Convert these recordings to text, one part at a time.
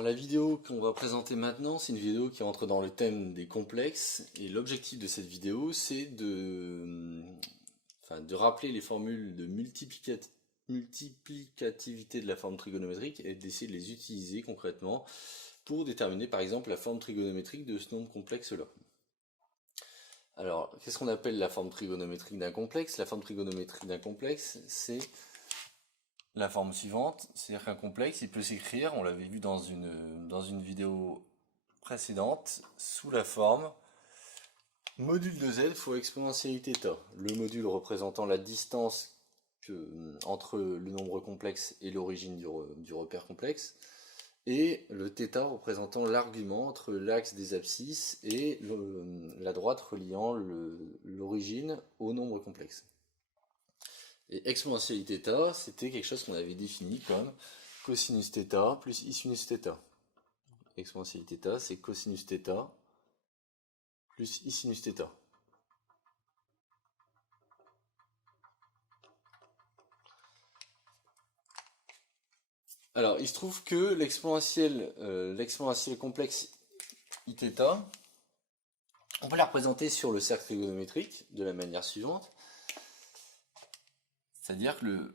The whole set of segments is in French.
Alors la vidéo qu'on va présenter maintenant, c'est une vidéo qui entre dans le thème des complexes, et l'objectif de cette vidéo c'est de rappeler les formules de multiplicativité de la forme trigonométrique et d'essayer de les utiliser concrètement pour déterminer par exemple la forme trigonométrique de ce nombre complexe là. Alors, qu'est-ce qu'on appelle la forme trigonométrique d'un complexe? La forme trigonométrique d'un complexe, c'est la forme suivante, c'est-à-dire qu'un complexe, il peut s'écrire, on l'avait vu dans une vidéo précédente, sous la forme module de z fois exponentielle θ. Le module représentant la distance entre le nombre complexe et l'origine du repère complexe, et le θ représentant l'argument entre l'axe des abscisses et la droite reliant l'origine au nombre complexe. Et exponentielle θ, c'était quelque chose qu'on avait défini comme cosinus θ plus i sinus θ. Exponentielle θ, c'est cosinus θ plus i sinus θ. Alors, il se trouve que l'exponentielle complexe iθ, on peut la représenter sur le cercle trigonométrique de la manière suivante. C'est-à-dire que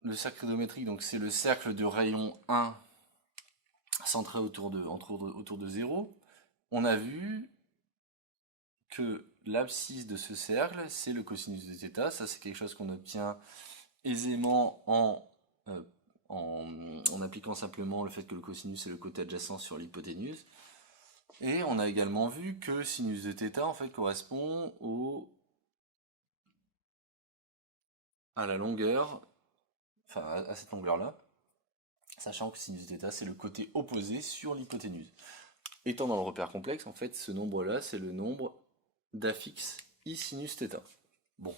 le cercle trigonométrique, donc c'est le cercle de rayon 1 centré autour de 0. On a vu que l'abscisse de ce cercle, c'est le cosinus de θ. Ça, c'est quelque chose qu'on obtient aisément en appliquant simplement le fait que le cosinus est le côté adjacent sur l'hypoténuse. Et on a également vu que sinus de θ en fait correspond à la longueur, enfin à cette longueur-là, sachant que sinus de θ c'est le côté opposé sur l'hypoténuse. Étant dans le repère complexe, en fait, ce nombre-là, c'est le nombre d'affixes i sinus θ. Bon.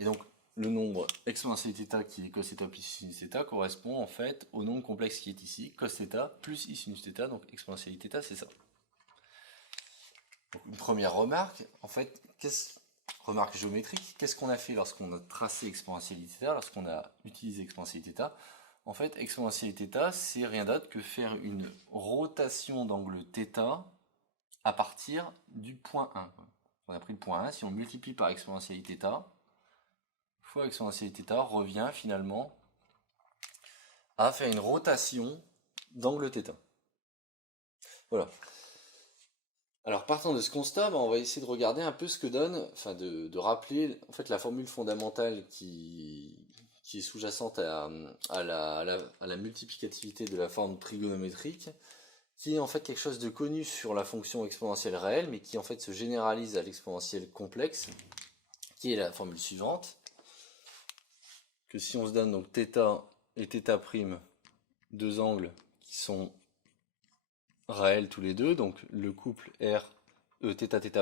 Et donc, le nombre exponentielle θ qui est cos θ plus i sinus θ correspond en fait au nombre complexe qui est ici, cos θ plus i sinus θ, donc exponentielle θ, c'est ça. Donc, une première remarque, en fait, remarque géométrique, qu'est-ce qu'on a fait lorsqu'on a tracé exponentielle θ, lorsqu'on a utilisé exponentielle θ? En fait, exponentielle θ, c'est rien d'autre que faire une rotation d'angle θ à partir du point 1. On a pris le point 1, si on multiplie par exponentielle θ, fois exponentielle θ revient finalement à faire une rotation d'angle θ. Voilà. Alors partant de ce constat, on va essayer de regarder un peu ce que donne, enfin de rappeler en fait la formule fondamentale qui est sous-jacente à la multiplicativité de la forme trigonométrique, qui est en fait quelque chose de connu sur la fonction exponentielle réelle, mais qui en fait se généralise à l'exponentielle complexe, qui est la formule suivante, que si on se donne donc θ et θ', deux angles qui sont réels tous les deux, donc le couple θ θ'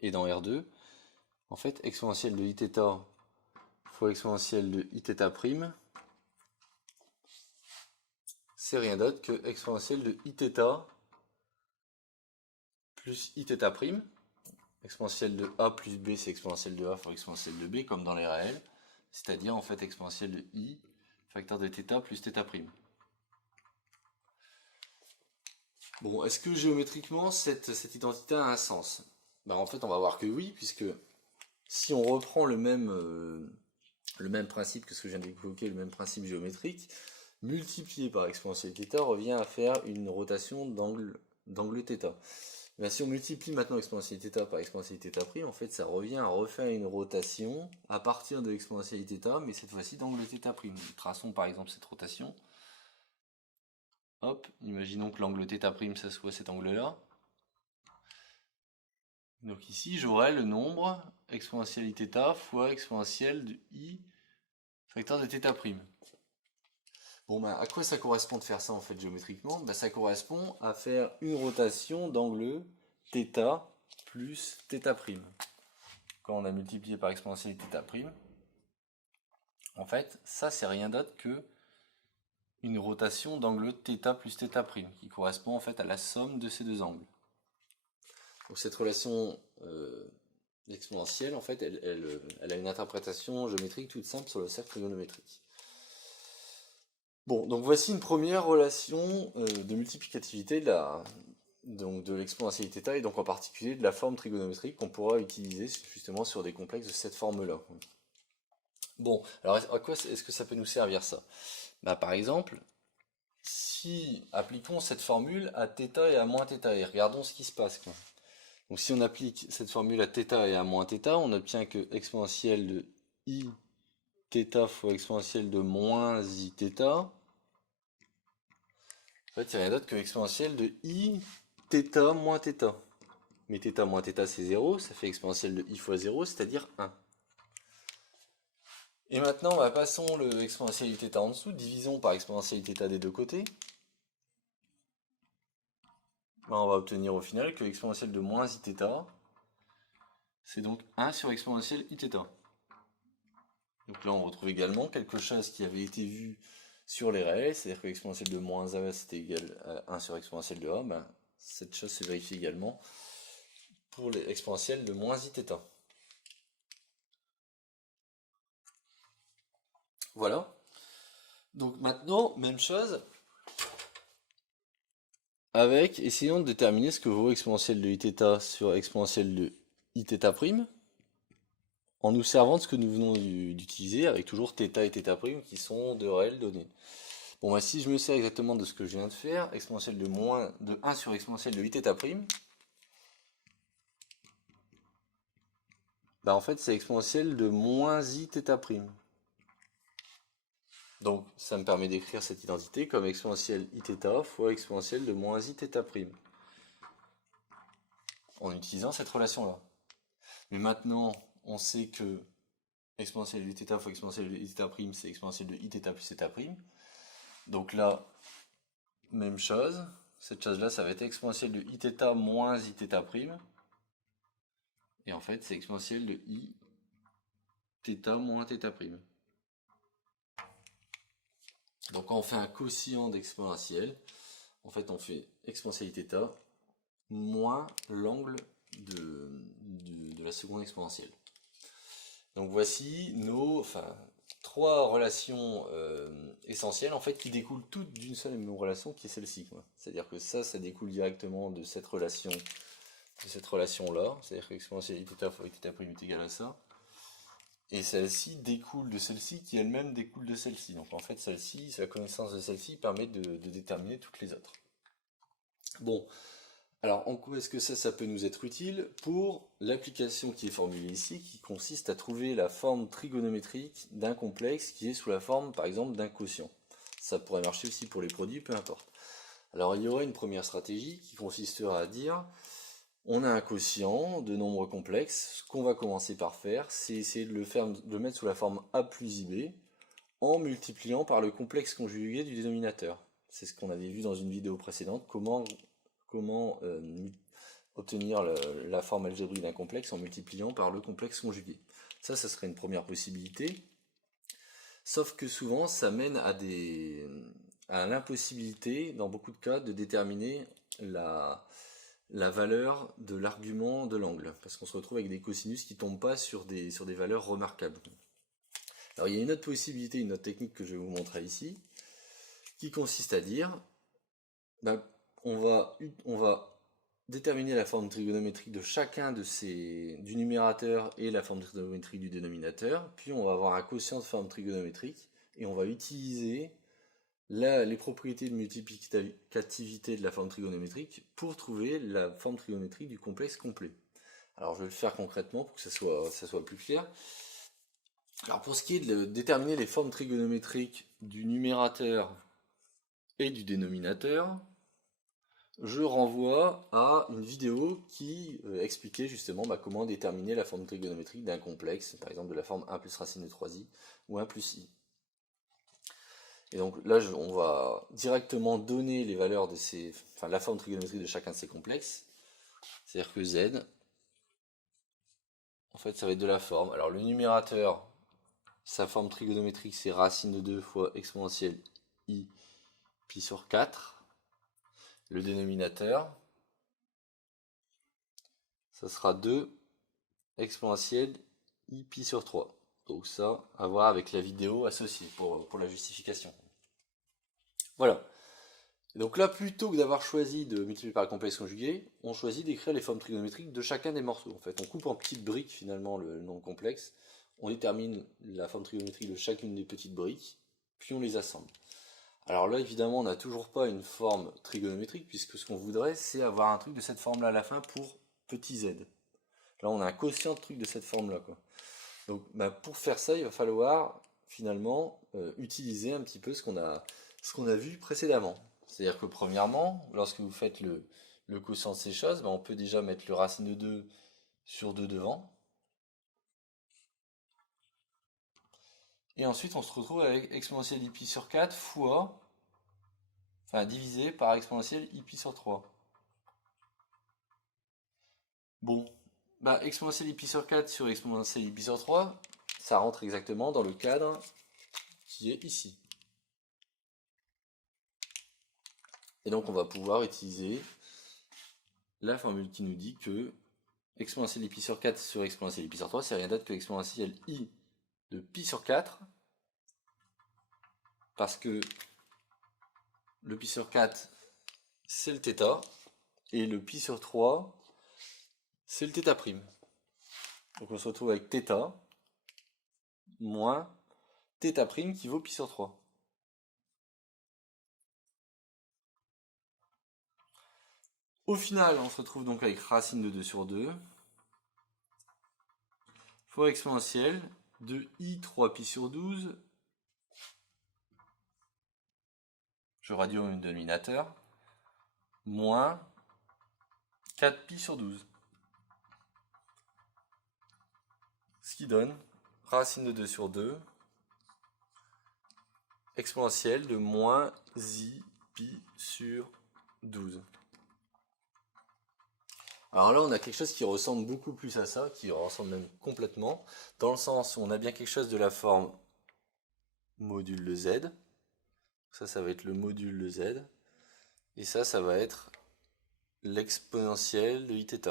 est dans R2, en fait exponentielle de iθ fois exponentielle de iθ', c'est rien d'autre que exponentielle de iθ plus iθ'. Exponentielle de a plus b, c'est exponentielle de a fois exponentielle de b, comme dans les réels, c'est-à-dire en fait exponentielle de i facteur de θ plus θ'. Bon, est-ce que géométriquement cette identité a un sens? En fait, on va voir que oui, puisque si on reprend le même principe que ce que je viens d'évoquer, le même principe géométrique, multiplié par exponentielle θ revient à faire une rotation d'angle θ. Si on multiplie maintenant exponentielle θ par exponentielle θ', en fait ça revient à refaire une rotation à partir de exponentielle θ, mais cette fois-ci d'angle θ'. Traçons par exemple cette rotation. Hop, imaginons que l'angle θ' ça soit cet angle-là. Donc ici j'aurai le nombre exponentielle θ fois exponentielle de i facteur de θ'. Bon, à quoi ça correspond de faire ça en fait géométriquement? Ça correspond à faire une rotation d'angle θ plus θ'. Quand on a multiplié par exponentielle θ', en fait, ça c'est rien d'autre que une rotation d'angle θ plus θ', qui correspond en fait à la somme de ces deux angles. Donc cette relation exponentielle, en fait, elle a une interprétation géométrique toute simple sur le cercle trigonométrique. Bon, donc voici une première relation de multiplicativité donc de l'exponentialité θ et donc en particulier de la forme trigonométrique qu'on pourra utiliser justement sur des complexes de cette forme-là. Bon, alors à quoi est-ce que ça peut nous servir ça? Bah, par exemple, si appliquons cette formule à θ et à moins θ et regardons ce qui se passe, quoi. Donc si on applique cette formule à θ et à moins θ, on obtient que exponentielle de i θ fois exponentielle de moins i θ. En fait, c'est rien d'autre que exponentielle de i θ moins θ. Mais θ moins θ c'est 0, ça fait exponentielle de i fois 0, c'est-à-dire 1. Et maintenant, bah, passons le exponentialité θ en dessous, divisons par exponentialité θ des deux côtés. Bah, on va obtenir au final que exponentielle de moins i θ, c'est donc 1 sur exponentielle i θ. Donc là, on retrouve également quelque chose qui avait été vu sur les réels, c'est-à-dire que l'exponentielle de moins a c'était égal à 1 sur exponentielle de a. Ben, cette chose se vérifie également pour l'exponentielle de moins i θ. Voilà. Donc maintenant, même chose, avec, essayons de déterminer ce que vaut exponentielle de i θ sur exponentielle de i θ', en nous servant de ce que nous venons d'utiliser, avec toujours θ et θ' qui sont de réelles données. Bon, bah, si je me sers exactement de ce que je viens de faire, exponentielle de 1 sur exponentielle de i θ', bah en fait c'est exponentielle de moins i θ'. Donc ça me permet d'écrire cette identité comme exponentielle iθ fois exponentielle de moins i θ', en utilisant cette relation-là. Mais maintenant, on sait que exponentielle de iθ fois exponentielle de iθ', c'est exponentielle de iθ plus θ'. Donc là, même chose. Cette chose-là, ça va être exponentielle de iθ moins iθ'. Et en fait, c'est exponentielle de i θ moins θ'. Donc quand on fait un quotient d'exponentielle, en fait on fait exponentielle θ moins l'angle de la seconde exponentielle. Donc voici nos trois relations essentielles en fait qui découlent toutes d'une seule et même relation qui est celle-ci. C'est-à-dire que ça découle directement de cette relation-là. C'est-à-dire que exponentielle iθ fois iθ' est égal à ça. Et celle-ci découle de celle-ci qui elle-même découle de celle-ci. Donc en fait, celle-ci, la connaissance de celle-ci permet de déterminer toutes les autres. Bon, alors en quoi est-ce que ça peut nous être utile? Pour l'application qui est formulée ici, qui consiste à trouver la forme trigonométrique d'un complexe qui est sous la forme, par exemple, d'un quotient. Ça pourrait marcher aussi pour les produits, peu importe. Alors il y aurait une première stratégie qui consistera à dire on a un quotient de nombres complexes. Ce qu'on va commencer par faire, c'est essayer de le mettre sous la forme a plus ib en multipliant par le complexe conjugué du dénominateur. C'est ce qu'on avait vu dans une vidéo précédente, comment obtenir la forme algébrique d'un complexe en multipliant par le complexe conjugué. Ça serait une première possibilité. Sauf que souvent, ça mène à l'impossibilité, dans beaucoup de cas, de déterminer la valeur de l'argument de l'angle, parce qu'on se retrouve avec des cosinus qui ne tombent pas sur des valeurs remarquables. Alors il y a une autre possibilité, une autre technique que je vais vous montrer ici, qui consiste à dire, bah, on va déterminer la forme trigonométrique de chacun du numérateur et la forme trigonométrique du dénominateur, puis on va avoir un quotient de forme trigonométrique, et on va utiliser les propriétés de multiplicativité de la forme trigonométrique pour trouver la forme trigonométrique du complexe complet. Alors je vais le faire concrètement pour que ça soit plus clair. Alors pour ce qui est de déterminer les formes trigonométriques du numérateur et du dénominateur, je renvoie à une vidéo qui expliquait justement comment déterminer la forme trigonométrique d'un complexe, par exemple de la forme 1 plus racine de 3i ou 1 plus i. Et donc là, on va directement donner les valeurs la forme trigonométrique de chacun de ces complexes. C'est-à-dire que z, en fait, ça va être de la forme. Alors le numérateur, sa forme trigonométrique, c'est racine de 2 fois exponentielle i pi sur 4. Le dénominateur, ça sera 2 exponentielle i pi sur 3. Donc ça, à voir avec la vidéo associée pour la justification. Voilà. Et donc là, plutôt que d'avoir choisi de multiplier par un complexe conjugué, on choisit d'écrire les formes trigonométriques de chacun des morceaux. En fait, on coupe en petites briques finalement le nombre complexe, on détermine la forme trigonométrique de chacune des petites briques, puis on les assemble. Alors là, évidemment, on n'a toujours pas une forme trigonométrique, puisque ce qu'on voudrait, c'est avoir un truc de cette forme-là à la fin pour petit z. Là, on a un quotient de truc de cette forme-là, quoi. Donc, pour faire ça, il va falloir finalement utiliser un petit peu ce qu'on a vu précédemment. C'est-à-dire que premièrement, lorsque vous faites le quotient de ces choses, on peut déjà mettre le racine de 2 sur 2 devant. Et ensuite, on se retrouve avec exponentielle pi sur 4 fois, enfin divisé par exponentielle pi sur 3. Bon, exponentielle pi sur 4 sur exponentielle pi sur 3, ça rentre exactement dans le cadre qui est ici. Et donc on va pouvoir utiliser la formule qui nous dit que exponentielle pi sur 4 sur exponentielle pi sur 3, c'est rien d'autre que exponentielle i de pi sur 4, parce que le pi sur 4, c'est le θ, et le pi sur 3, c'est le θ'. Donc on se retrouve avec θ moins θ' qui vaut pi sur 3. Au final, on se retrouve donc avec racine de 2 sur 2 fois exponentielle de i 3pi sur 12, je réduis au dénominateur, moins 4pi sur 12. Ce qui donne racine de 2 sur 2 exponentielle de moins i pi sur 12. Alors là, on a quelque chose qui ressemble beaucoup plus à ça, qui ressemble même complètement, dans le sens où on a bien quelque chose de la forme module de z. Ça va être le module de z. Et ça va être l'exponentielle de iθ.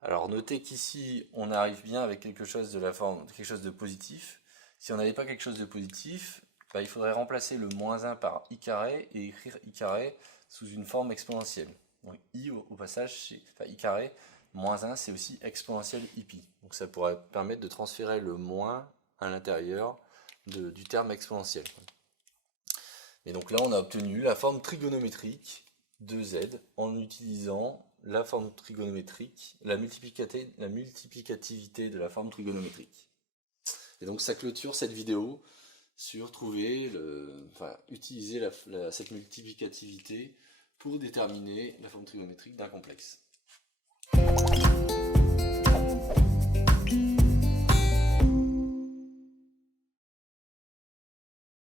Alors notez qu'ici, on arrive bien avec quelque chose de la forme, quelque chose de positif. Si on n'avait pas quelque chose de positif, il faudrait remplacer le moins 1 par i carré et écrire i carré sous une forme exponentielle. Donc i au passage, i carré, moins 1, c'est aussi exponentielle ipi. Donc ça pourrait permettre de transférer le moins à l'intérieur du terme exponentiel. Et donc là, on a obtenu la forme trigonométrique de z en utilisant la forme trigonométrique, la multiplicativité de la forme trigonométrique. Et donc ça clôture cette vidéo sur utiliser cette multiplicativité pour déterminer la forme trigonométrique d'un complexe.